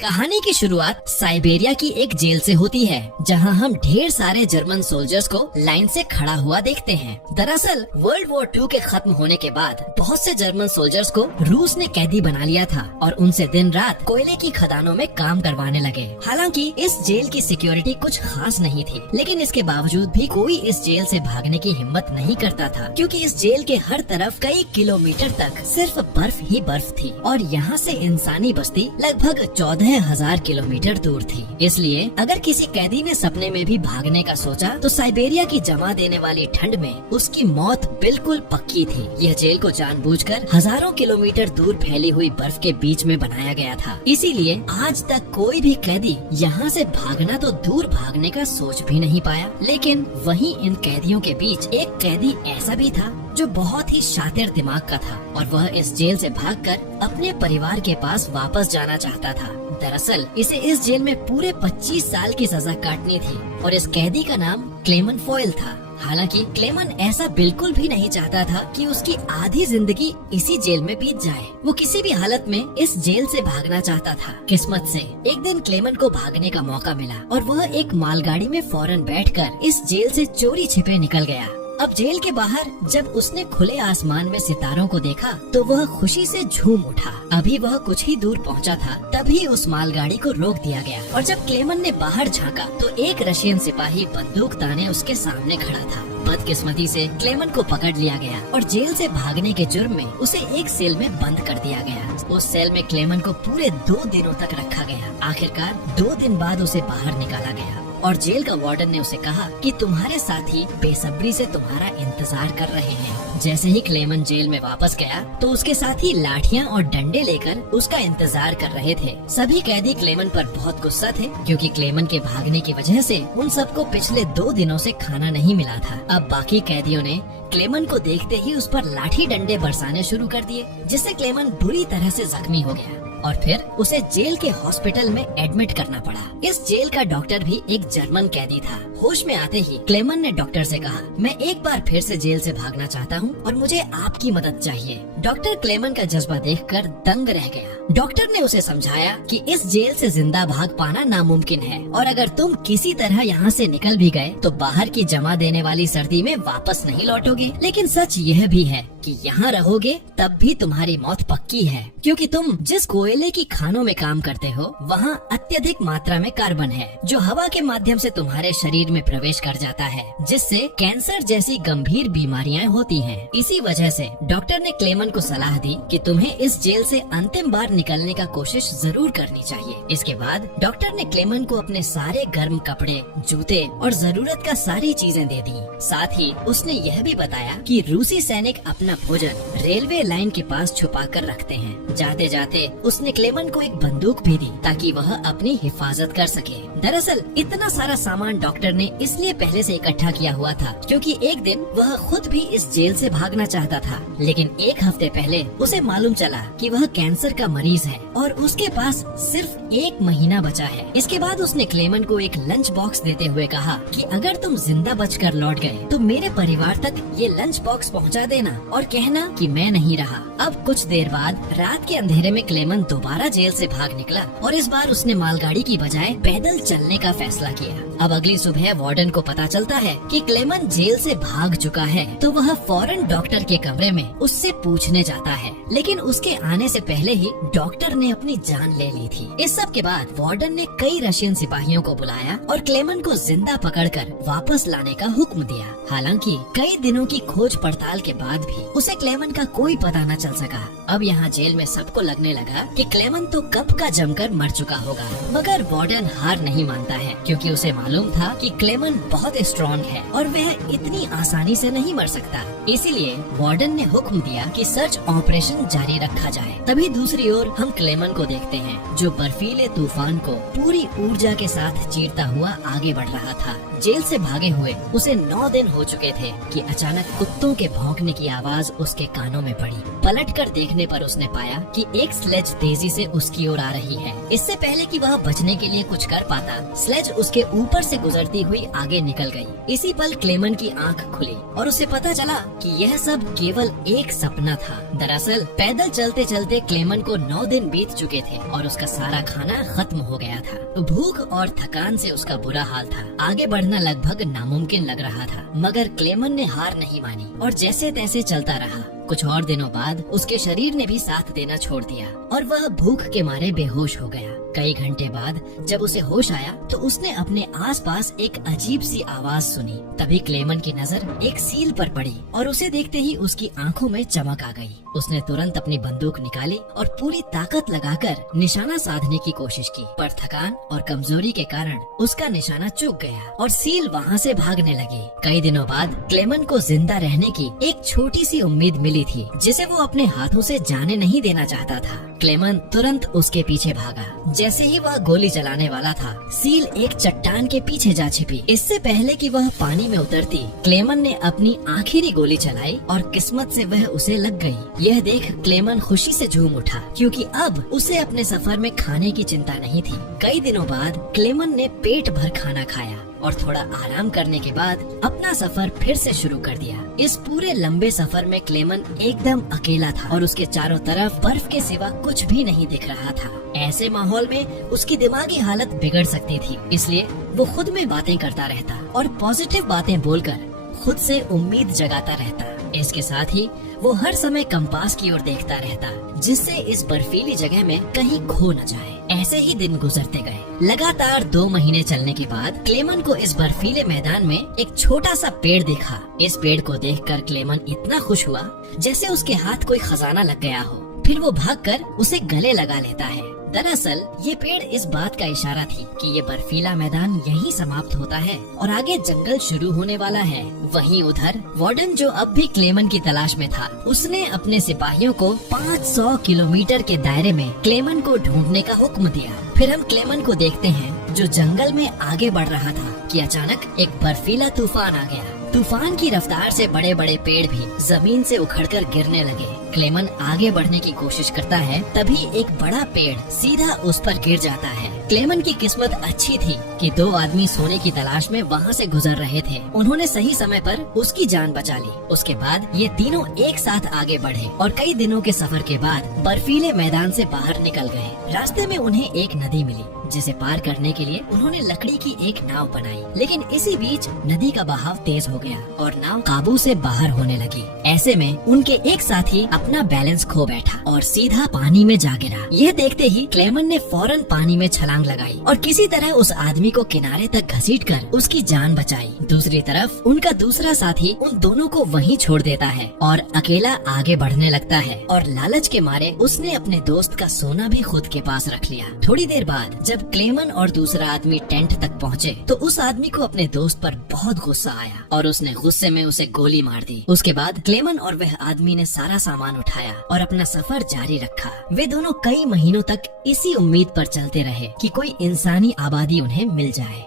कहानी की शुरुआत साइबेरिया की एक जेल से होती है, जहां हम ढेर सारे जर्मन सोल्जर्स को लाइन से खड़ा हुआ देखते हैं। दरअसल वर्ल्ड वॉर 2 के खत्म होने के बाद बहुत से जर्मन सोल्जर्स को रूस ने कैदी बना लिया था और उनसे दिन रात कोयले की खदानों में काम करवाने लगे। हालांकि इस जेल की सिक्योरिटी कुछ खास नहीं थी, लेकिन इसके बावजूद भी कोई इस जेल से भागने की हिम्मत नहीं करता था, क्योंकि इस जेल के हर तरफ कई किलोमीटर तक सिर्फ बर्फ ही बर्फ थी और यहाँ से इंसानी बस्ती लगभग 14,000 किलोमीटर दूर थी। इसलिए अगर किसी कैदी ने सपने में भी भागने का सोचा तो साइबेरिया की जमा देने वाली ठंड में उसकी मौत बिल्कुल पक्की थी। यह जेल को जानबूझकर हजारों किलोमीटर दूर फैली हुई बर्फ के बीच में बनाया गया था, इसीलिए आज तक कोई भी कैदी यहाँ से भागना तो दूर भागने का सोच भी नहीं पाया। लेकिन वहीं इन कैदियों के बीच एक कैदी ऐसा भी था जो बहुत ही शातिर दिमाग का था और वह इस जेल से भागकर अपने परिवार के पास वापस जाना चाहता था। दरअसल इसे इस जेल में पूरे 25 साल की सजा काटनी थी और इस कैदी का नाम क्लेमन फॉयल था। हालांकि क्लेमन ऐसा बिल्कुल भी नहीं चाहता था कि उसकी आधी जिंदगी इसी जेल में बीत जाए। वो किसी भी हालत में इस जेल से भागना चाहता था। किस्मत से एक दिन क्लेमन को भागने का मौका मिला और वह एक मालगाड़ी में फौरन बैठकर इस जेल से चोरी छिपे निकल गया। अब जेल के बाहर जब उसने खुले आसमान में सितारों को देखा तो वह खुशी से झूम उठा। अभी वह कुछ ही दूर पहुंचा था, तभी उस मालगाड़ी को रोक दिया गया और जब क्लेमन ने बाहर झांका तो एक रशियन सिपाही बंदूक ताने उसके सामने खड़ा था। बदकिस्मती से क्लेमन को पकड़ लिया गया और जेल से भागने के जुर्म में उसे एक सेल में बंद कर दिया गया। उस सेल में क्लेमन को पूरे 2 दिनों तक रखा गया। आखिरकार 2 दिन बाद उसे बाहर निकाला गया और जेल का वार्डन ने उसे कहा कि तुम्हारे साथी बेसब्री से तुम्हारा इंतजार कर रहे हैं। जैसे ही क्लेमन जेल में वापस गया तो उसके साथी लाठियां और डंडे लेकर उसका इंतजार कर रहे थे। सभी कैदी क्लेमन पर बहुत गुस्सा थे, क्योंकि क्लेमन के भागने की वजह से उन सबको पिछले 2 दिनों से खाना नहीं मिला था। अब बाकी कैदियों ने क्लेमन को देखते ही उस पर लाठी डंडे बरसाने शुरू कर दिए, जिससे क्लेमन बुरी तरह से जख्मी हो गया और फिर उसे जेल के हॉस्पिटल में एडमिट करना पड़ा। इस जेल का डॉक्टर भी एक जर्मन कैदी था। होश में आते ही क्लेमन ने डॉक्टर से कहा, मैं एक बार फिर से जेल से भागना चाहता हूँ और मुझे आपकी मदद चाहिए। डॉक्टर क्लेमन का जज्बा देखकर दंग रह गया। डॉक्टर ने उसे समझाया कि इस जेल से जिंदा भाग पाना नामुमकिन है और अगर तुम किसी तरह यहाँ से निकल भी गए तो बाहर की जमा देने वाली सर्दी में वापस नहीं लौटोगे। लेकिन सच यह भी है कि यहाँ रहोगे तब भी तुम्हारी मौत पक्की है, क्योंकि तुम जिस कोयले की खानों में काम करते हो वहाँ अत्यधिक मात्रा में कार्बन है, जो हवा के माध्यम से तुम्हारे शरीर में प्रवेश कर जाता है, जिससे कैंसर जैसी गंभीर बीमारियाँ होती हैं। इसी वजह से डॉक्टर ने क्लेमन को सलाह दी कि तुम्हें इस जेल से अंतिम बार निकलने का कोशिश जरूर करनी चाहिए। इसके बाद डॉक्टर ने क्लेमन को अपने सारे गर्म कपड़े, जूते और जरूरत का सारी चीजें दे दी। साथ ही उसने यह भी बताया कि रूसी सैनिक अपना भोजन रेलवे लाइन के पास छुपा कर रखते हैं। जाते जाते उसने क्लेमन को एक बंदूक भी दी ताकि वह अपनी हिफाजत कर सके। दरअसल इतना सारा सामान डॉक्टर ने इसलिए पहले से इकट्ठा किया हुआ था क्योंकि एक दिन वह खुद भी इस जेल से भागना चाहता था, लेकिन एक हफ्ते पहले उसे मालूम चला कि वह कैंसर का मरीज है और उसके पास सिर्फ 1 महीना बचा है। इसके बाद उसने क्लेमन को एक लंच बॉक्स देते हुए कहा कि अगर तुम जिंदा बचकर लौट गए तो मेरे परिवार तक ये लंच बॉक्स पहुंचा देना और कहना कि मैं नहीं रहा। अब कुछ देर बाद रात के अंधेरे में क्लेमन दोबारा जेल से भाग निकला और इस बार उसने मालगाड़ी की बजाय पैदल चलने का फैसला किया। अब अगली सुबह वार्डन को पता चलता है कि क्लेमन जेल से भाग चुका है, तो वह फौरन डॉक्टर के कमरे में उससे पूछने जाता है, लेकिन उसके आने से पहले ही डॉक्टर ने अपनी जान ले ली थी। इस सब के बाद वार्डन ने कई रशियन सिपाहियों को बुलाया और क्लेमन को जिंदा पकड़कर वापस लाने का हुक्म दिया। हालांकि कई दिनों की खोज पड़ताल के बाद भी उसे क्लेमन का कोई पता न चल सका। अब यहाँ जेल में सबको लगने लगा कि क्लेमन तो कब का जमकर मर चुका होगा, मगर वार्डन हार नहीं मानता है, क्योंकि उसे मालूम था कि क्लेमन बहुत स्ट्रॉन्ग है और वह इतनी आसानी से नहीं मर सकता। इसीलिए वार्डन ने हुक्म दिया कि सर्च ऑपरेशन जारी रखा जाए। तभी दूसरी ओर हम क्लेमन को देखते हैं, जो बर्फीले तूफान को पूरी ऊर्जा के साथ चीरता हुआ आगे बढ़ रहा था। जेल से भागे हुए उसे 9 दिन हो चुके थे कि अचानक कुत्तों के भौंकने की आवाज उसके कानों में पड़ी। पलटकर देखने पर उसने पाया कि एक स्लेज तेजी से उसकी ओर आ रही है। इससे पहले कि वह बचने के लिए कुछ कर पाता, स्लेज उसके ऊपर से गुजरती हुई आगे निकल गई। इसी पल क्लेमन की आंख खुली और उसे पता चला कि यह सब केवल एक सपना था। दरअसल पैदल चलते चलते क्लेमन को 9 दिन बीत चुके थे और उसका सारा खाना खत्म हो गया था। भूख और थकान से उसका बुरा हाल था। आगे बढ़ना लगभग नामुमकिन लग रहा था, मगर क्लेमन ने हार नहीं मानी और जैसे तैसे चलता रहा। कुछ और दिनों बाद उसके शरीर ने भी साथ देना छोड़ दिया और वह भूख के मारे बेहोश हो गया। कई घंटे बाद जब उसे होश आया तो उसने अपने आसपास एक अजीब सी आवाज सुनी। तभी क्लेमन की नजर एक सील पर पड़ी और उसे देखते ही उसकी आंखों में चमक आ गई। उसने तुरंत अपनी बंदूक निकाली और पूरी ताकत लगाकर निशाना साधने की कोशिश की, पर थकान और कमजोरी के कारण उसका निशाना चूक गया और सील वहाँ से भागने लगी। कई दिनों बाद क्लेमन को जिंदा रहने की एक छोटी सी उम्मीद मिली थी, जिसे वो अपने हाथों से जाने नहीं देना चाहता था। क्लेमन तुरंत उसके पीछे भागा। जैसे ही वह गोली चलाने वाला था, सील एक चट्टान के पीछे जा छिपी। इससे पहले कि वह पानी में उतरती, क्लेमन ने अपनी आखिरी गोली चलाई और किस्मत से वह उसे लग गई। यह देख क्लेमन खुशी से झूम उठा, क्योंकि अब उसे अपने सफर में खाने की चिंता नहीं थी। कई दिनों बाद क्लेमन ने पेट भर खाना खाया और थोड़ा आराम करने के बाद अपना सफर फिर से शुरू कर दिया। इस पूरे लंबे सफर में क्लेमन एकदम अकेला था और उसके चारों तरफ बर्फ के सिवा कुछ भी नहीं दिख रहा था। ऐसे माहौल में उसकी दिमागी हालत बिगड़ सकती थी, इसलिए वो खुद में बातें करता रहता और पॉजिटिव बातें बोलकर खुद से उम्मीद जगाता रहता। इसके साथ ही वो हर समय कंपास की ओर देखता रहता, जिससे इस बर्फीली जगह में कहीं खो न जाए। ऐसे ही दिन गुजरते गए। लगातार 2 महीने चलने के बाद क्लेमन को इस बर्फीले मैदान में एक छोटा सा पेड़ दिखा। इस पेड़ को देखकर क्लेमन इतना खुश हुआ जैसे उसके हाथ कोई खजाना लग गया हो। फिर वो भागकर उसे गले लगा लेता है। दरअसल ये पेड़ इस बात का इशारा थी कि ये बर्फीला मैदान यहीं समाप्त होता है और आगे जंगल शुरू होने वाला है। वहीं उधर वार्डन, जो अब भी क्लेमन की तलाश में था, उसने अपने सिपाहियों को 500 किलोमीटर के दायरे में क्लेमन को ढूंढने का हुक्म दिया। फिर हम क्लेमन को देखते हैं जो जंगल में आगे बढ़ रहा था कि अचानक एक बर्फीला तूफान आ गया। तूफान की रफ्तार से बड़े बड़े पेड़ भी जमीन से उखड़कर गिरने लगे। क्लेमन आगे बढ़ने की कोशिश करता है, तभी एक बड़ा पेड़ सीधा उस पर गिर जाता है। क्लेमन की किस्मत अच्छी थी कि 2 आदमी सोने की तलाश में वहाँ से गुजर रहे थे। उन्होंने सही समय पर उसकी जान बचा ली। उसके बाद ये तीनों एक साथ आगे बढ़े और कई दिनों के सफर के बाद बर्फीले मैदान से बाहर निकल गए। रास्ते में उन्हें एक नदी मिली, जिसे पार करने के लिए उन्होंने लकड़ी की एक नाव बनाई। लेकिन इसी बीच नदी का बहाव तेज हो गया और नाव काबू से बाहर होने लगी। ऐसे में उनके एक साथी अपना बैलेंस खो बैठा और सीधा पानी में जा गिरा। यह देखते ही क्लेमन ने फौरन पानी में छलांग लगाई और किसी तरह उस आदमी को किनारे तक घसीटकर उसकी जान बचाई। दूसरी तरफ उनका दूसरा साथी उन दोनों को वहीं छोड़ देता है और अकेला आगे बढ़ने लगता है और लालच के मारे उसने अपने दोस्त का सोना भी खुद के पास रख लिया। थोड़ी देर बाद जब क्लेमन और दूसरा आदमी टेंट तक पहुँचे तो उस आदमी को अपने दोस्त पर बहुत गुस्सा आया और उसने गुस्से में उसे गोली मार दी। उसके बाद क्लेमन और वह आदमी ने सारा सामान उठाया और अपना सफर जारी रखा। वे दोनों कई महीनों तक इसी उम्मीद पर चलते रहे कि कोई इंसानी आबादी उन्हें मिल जाए।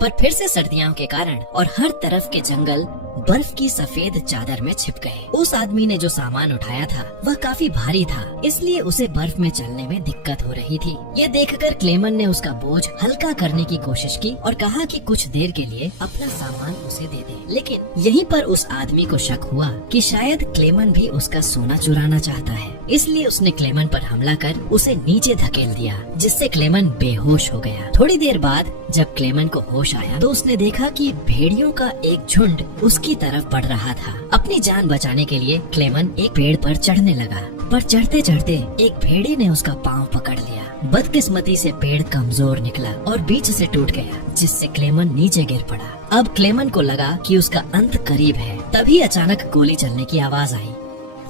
पर फिर से सर्दियों के कारण और हर तरफ के जंगल बर्फ की सफेद चादर में छिप गए। उस आदमी ने जो सामान उठाया था वह काफी भारी था, इसलिए उसे बर्फ में चलने में दिक्कत हो रही थी। ये देखकर क्लेमन ने उसका बोझ हल्का करने की कोशिश की और कहा कि कुछ देर के लिए अपना सामान उसे दे दे। लेकिन यहीं पर उस आदमी को शक हुआ कि शायद क्लेमन भी उसका सोना चुराना चाहता है, इसलिए उसने क्लेमन पर हमला कर उसे नीचे धकेल दिया, जिससे क्लेमन बेहोश हो गया। थोड़ी देर बाद जब क्लेमन को होश आया तो उसने देखा कि भेड़ियों का एक झुंड उसकी तरफ बढ़ रहा था। अपनी जान बचाने के लिए क्लेमन एक पेड़ पर चढ़ने लगा, पर चढ़ते चढ़ते एक भेड़िए ने उसका पांव पकड़ लिया। बदकिस्मती से पेड़ कमजोर निकला और बीच से टूट गया, जिससे क्लेमन नीचे गिर पड़ा। अब क्लेमन को लगा कि उसका अंत करीब है। तभी अचानक गोली चलने की आवाज आई।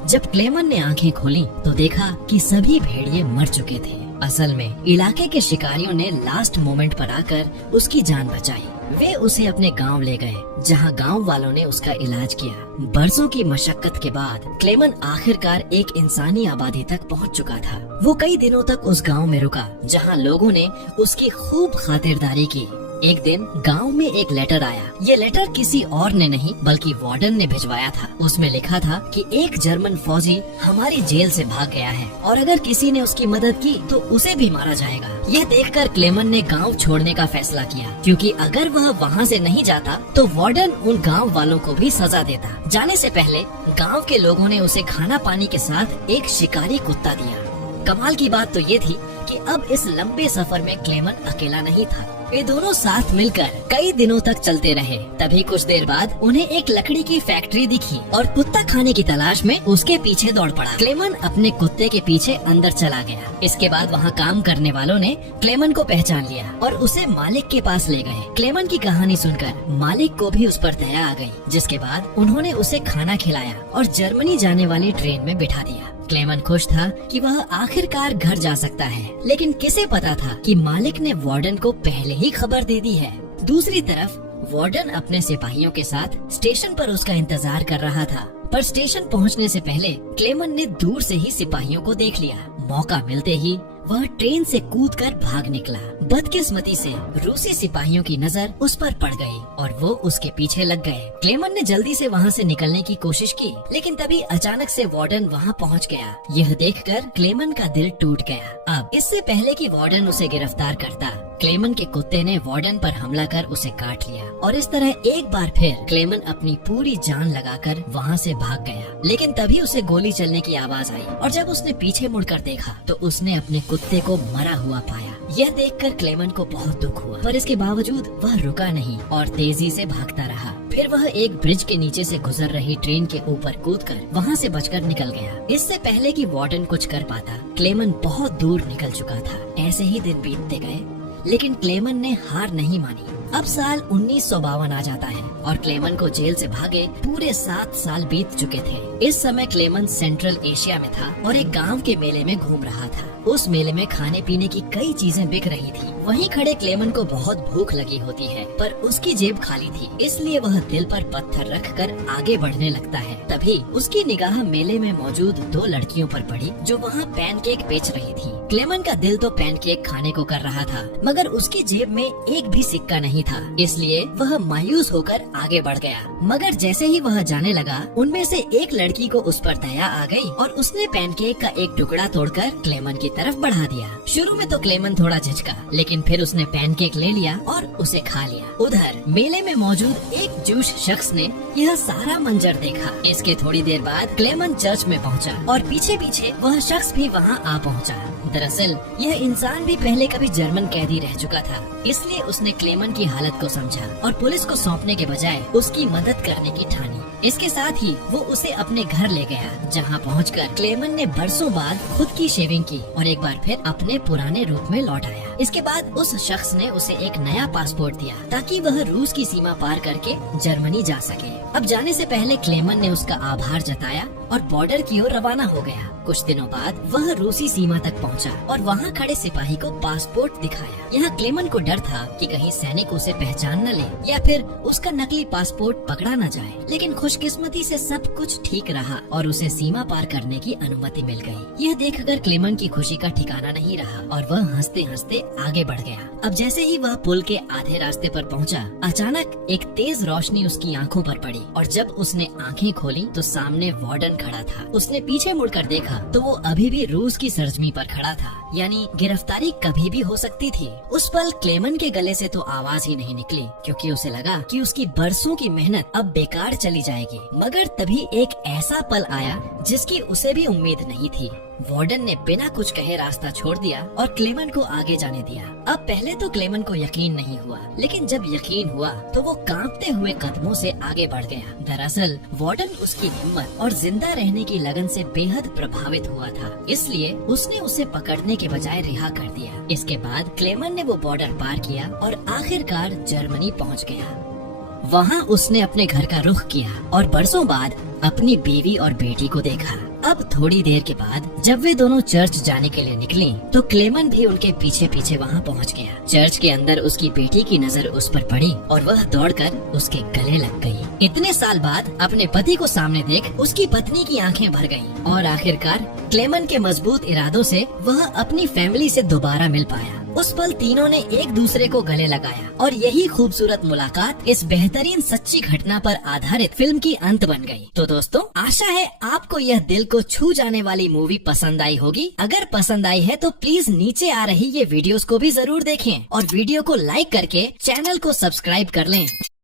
जब क्लेमन ने आंखें खोली तो देखा कि सभी भेड़िए मर चुके थे। असल में इलाके के शिकारियों ने लास्ट मोमेंट पर आकर उसकी जान बचाई। वे उसे अपने गांव ले गए, जहां गांव वालों ने उसका इलाज किया। बरसों की मशक्कत के बाद क्लेमन आखिरकार एक इंसानी आबादी तक पहुंच चुका था। वो कई दिनों तक उस गांव में रुका, जहां लोगों ने उसकी खूब खातिरदारी की एक दिन गांव में एक लेटर आया। ये लेटर किसी और ने नहीं बल्कि वार्डन ने भिजवाया था। उसमें लिखा था कि एक जर्मन फौजी हमारी जेल से भाग गया है और अगर किसी ने उसकी मदद की तो उसे भी मारा जाएगा। यह देखकर क्लेमन ने गांव छोड़ने का फैसला किया, क्योंकि अगर वह वहां से नहीं जाता तो वार्डन उन गांव वालों को भी सजा देता। जाने से पहले गांव के लोगों ने उसे खाना पानी के साथ एक शिकारी कुत्ता दिया। कमाल की बात तो ये थी कि अब इस लंबे सफर में क्लेमन अकेला नहीं था। वे दोनों साथ मिलकर कई दिनों तक चलते रहे। तभी कुछ देर बाद उन्हें एक लकड़ी की फैक्ट्री दिखी और कुत्ता खाने की तलाश में उसके पीछे दौड़ पड़ा। क्लेमन अपने कुत्ते के पीछे अंदर चला गया। इसके बाद वहाँ काम करने वालों ने क्लेमन को पहचान लिया और उसे मालिक के पास ले गए। क्लेमन की कहानी सुनकर मालिक को भी उस पर दया आ गई, जिसके बाद उन्होंने उसे खाना खिलाया और जर्मनी जाने वाली ट्रेन में बिठा दिया। क्लेमन खुश था कि वह आखिरकार घर जा सकता है, लेकिन किसे पता था कि मालिक ने वार्डन को पहले ही खबर दे दी है। दूसरी तरफ वार्डन अपने सिपाहियों के साथ स्टेशन पर उसका इंतजार कर रहा था, पर स्टेशन पहुंचने से पहले क्लेमन ने दूर से ही सिपाहियों को देख लिया। मौका मिलते ही वह ट्रेन से कूदकर भाग निकला। बदकिस्मती से रूसी सिपाहियों की नजर उस पर पड़ गई और वो उसके पीछे लग गए। क्लेमन ने जल्दी से वहाँ से निकलने की कोशिश की, लेकिन तभी अचानक से वार्डन वहाँ पहुँच गया। यह देखकर क्लेमन का दिल टूट गया। अब इससे पहले कि वार्डन उसे गिरफ्तार करता, क्लेमन के कुत्ते ने वार्डन पर हमला कर उसे काट लिया और इस तरह एक बार फिर क्लेमन अपनी पूरी जान लगाकर वहाँ से भाग गया। लेकिन तभी उसे गोली चलने की आवाज आई और जब उसने पीछे मुड़कर देखा तो उसने अपने कुत्ते को मरा हुआ पाया। यह देखकर क्लेमन को बहुत दुख हुआ, पर इसके बावजूद वह रुका नहीं और तेजी से भागता रहा। फिर वह एक ब्रिज के नीचे से गुजर रही ट्रेन के ऊपर कूदकर वहाँ से बचकर निकल गया। इससे पहले कि वार्डन कुछ कर पाता, क्लेमन बहुत दूर निकल चुका था। ऐसे ही दिन बीतते गए, लेकिन क्लेमन ने हार नहीं मानी। अब साल 1952 आ जाता है और क्लेमन को जेल से भागे पूरे 7 साल बीत चुके थे। इस समय क्लेमन सेंट्रल एशिया में था और एक गांव के मेले में घूम रहा था। उस मेले में खाने पीने की कई चीजें बिक रही थी। वहीं खड़े क्लेमन को बहुत भूख लगी होती है, पर उसकी जेब खाली थी, इसलिए वह दिल पर पत्थर रखकर आगे बढ़ने लगता है। तभी उसकी निगाह मेले में मौजूद 2 लड़कियों पर पड़ी जो वहाँ पैनकेक बेच रही थी। क्लेमन का दिल तो पैनकेक खाने को कर रहा था, मगर उसकी जेब में एक भी सिक्का नहीं था, इसलिए वह मायूस होकर आगे बढ़ गया। मगर जैसे ही वह जाने लगा, उनमें से एक लड़की को उस पर दया आ गई और उसने पैनकेक का एक टुकड़ा तोड़कर क्लेमन की तरफ बढ़ा दिया। शुरू में तो क्लेमन थोड़ा झिझका, लेकिन फिर उसने पैनकेक ले लिया और उसे खा लिया। उधर मेले में मौजूद एक जूश शख्स ने यह सारा मंजर देखा। इसके थोड़ी देर बाद क्लेमन चर्च में पहुंचा और पीछे पीछे वह शख्स भी वहां आ पहुंचा। दरअसल यह इंसान भी पहले कभी जर्मन कैदी रह चुका था, इसलिए उसने क्लेमन की हालत को समझा और पुलिस को सौंपने के बजाय उसकी मदद करने की ठानी। इसके साथ ही वो उसे अपने घर ले गया, जहां पहुंचकर क्लेमन ने बरसों बाद खुद की शेविंग की और एक बार फिर अपने पुराने रूप में लौट आया। इसके बाद उस शख्स ने उसे एक नया पासपोर्ट दिया ताकि वह रूस की सीमा पार करके जर्मनी जा सके। अब जाने से पहले क्लेमन ने उसका आभार जताया और बॉर्डर की ओर रवाना हो गया। कुछ दिनों बाद वह रूसी सीमा तक पहुंचा और वहां खड़े सिपाही को पासपोर्ट दिखाया। यहाँ क्लेमन को डर था कि कहीं सैनिक उसे पहचान न ले या फिर उसका नकली पासपोर्ट पकड़ा न जाए, लेकिन खुशकिस्मती से सब कुछ ठीक रहा और उसे सीमा पार करने की अनुमति मिल गई। यह देखकर क्लेमन की खुशी का ठिकाना नहीं रहा और वह हंसते हंसते आगे बढ़ गया। अब जैसे ही वह पुल के आधे रास्ते पर पहुंचा, अचानक एक तेज रोशनी उसकी आंखों पर पड़ी और जब उसने आंखें खोली तो सामने वार्डन खड़ा था। उसने पीछे मुड़कर देखा तो वो अभी भी रूस की सरजमी पर खड़ा था, यानी गिरफ्तारी कभी भी हो सकती थी। उस पल क्लेमन के गले से तो आवाज ही नहीं निकली, क्योंकि उसे लगा कि उसकी बरसों की मेहनत अब बेकार चली जाएगी। मगर तभी एक ऐसा पल आया जिसकी उसे भी उम्मीद नहीं थी। वार्डन ने बिना कुछ कहे रास्ता छोड़ दिया और क्लेमन को आगे जाने दिया। अब पहले तो क्लेमन को यकीन नहीं हुआ, लेकिन जब यकीन हुआ तो वो कांपते हुए कदमों से आगे बढ़ गया। दरअसल वार्डन उसकी हिम्मत और जिंदा रहने की लगन से बेहद प्रभावित हुआ था, इसलिए उसने उसे पकड़ने के बजाय रिहा कर दिया। इसके बाद क्लेमन ने वो बॉर्डर पार किया और आखिरकार जर्मनी पहुँच गया। वहाँ उसने अपने घर का रुख किया और बरसों बाद अपनी बीवी और बेटी को देखा। अब थोड़ी देर के बाद जब वे दोनों चर्च जाने के लिए निकली तो क्लेमन भी उनके पीछे पीछे वहाँ पहुँच गया। चर्च के अंदर उसकी बेटी की नजर उस पर पड़ी और वह दौड़कर उसके गले लग गई। इतने साल बाद अपने पति को सामने देख उसकी पत्नी की आंखें भर गईं और आखिरकार क्लेमन के मजबूत इरादों से वह अपनी फैमिली से दोबारा मिल पाया। उस पल तीनों ने एक दूसरे को गले लगाया और यही खूबसूरत मुलाकात इस बेहतरीन सच्ची घटना पर आधारित फिल्म की अंत बन गई। तो दोस्तों, आशा है आपको यह दिल को छू जाने वाली मूवी पसंद आई होगी। अगर पसंद आई है तो प्लीज नीचे आ रही ये वीडियोस को भी जरूर देखें और वीडियो को लाइक करके चैनल को सब्सक्राइब कर लें।